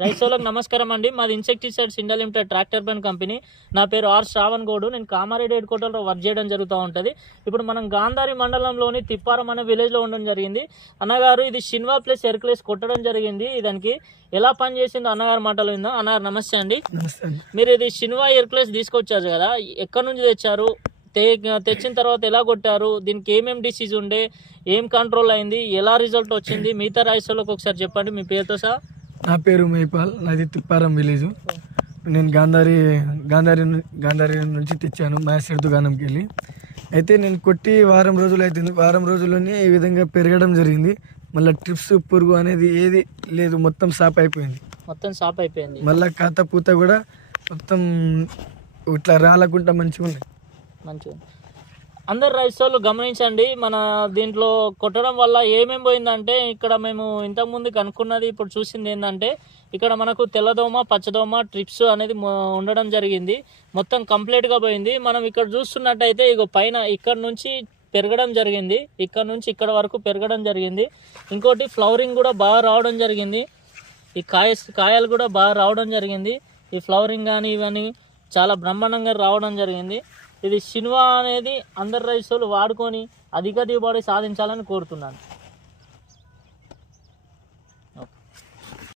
రైతులకు నమస్కారం అండి. మాది insecticides India limited tractor bund company. నా పేరు ఆర్ శ్రావణ్ గౌడ్. నేను కామారెడ్డి హెడ్ క్వార్టర్లో వర్క్ చేయడం జరుగుతూ ఉంటుంది. ఇప్పుడు మనం గాంధారి మండలంలోని తిప్పారం అనే విలేజ్లో ఉండడం జరిగింది. అన్నగారు ఇది షిన్వా ప్లస్ ఎర్క్లేస్ కొట్టడం జరిగింది. దానికి ఎలా పని చేసిందో అన్నగారు మాటలు విందాం. అన్నగారు నమస్తే అండి. మీరు ఇది షిన్వా ఎర్క్లేస్ తీసుకొచ్చారు కదా, ఎక్కడి నుంచి తెచ్చారు? తెచ్చిన తర్వాత ఎలా కొట్టారు? దీనికి ఏమేమి డిసీజ్ ఉండే, ఏం కంట్రోల్ అయింది, ఎలా రిజల్ట్ వచ్చింది? మిగతా రైతులకు ఒకసారి చెప్పండి మీ పేరుతో సహా. నా పేరు మైపాల్, నాది తిప్పారం విలేజ్. నేను గాంధారి నుంచి తెచ్చాను మ్యాసెడ్ దుకాణంకి వెళ్ళి. అయితే నేను కొట్టి వారం రోజులు అవుతుంది. వారం రోజుల్లోనే ఈ విధంగా పెరగడం జరిగింది. మళ్ళీ ట్రిప్స్ పురుగు అనేది ఏది లేదు, మొత్తం సాప్ అయిపోయింది. మళ్ళీ కాత పూత కూడా మొత్తం ఇట్లా రాలకుండా మంచిగా ఉంది. అందరు రైతులు గమనించండి, మన దీంట్లో కొట్టడం వల్ల ఏమేమి పోయిందంటే, ఇక్కడ మేము ఇంతకుముందు కనుక్కున్నది ఇప్పుడు చూసింది ఏంటంటే, ఇక్కడ మనకు తెల్లదోమ, పచ్చదోమ, ట్రిప్స్ అనేది ఉండడం జరిగింది. మొత్తం కంప్లీట్గా పోయింది. మనం ఇక్కడ చూస్తున్నట్టయితే ఇక పైన ఇక్కడ నుంచి పెరగడం జరిగింది, ఇక్కడ నుంచి ఇక్కడ వరకు పెరగడం జరిగింది. ఇంకోటి ఫ్లవరింగ్ కూడా బాగా రావడం జరిగింది. ఈ కాయలు కూడా బాగా రావడం జరిగింది. ఈ ఫ్లవరింగ్ కానీ ఇవన్నీ చాలా బ్రహ్మాండంగా రావడం జరిగింది. ఇది షిన్వా అనేది అందరు రైతులు వాడుకొని అధిక దిగుబడి సాధించాలని కోరుతున్నాను.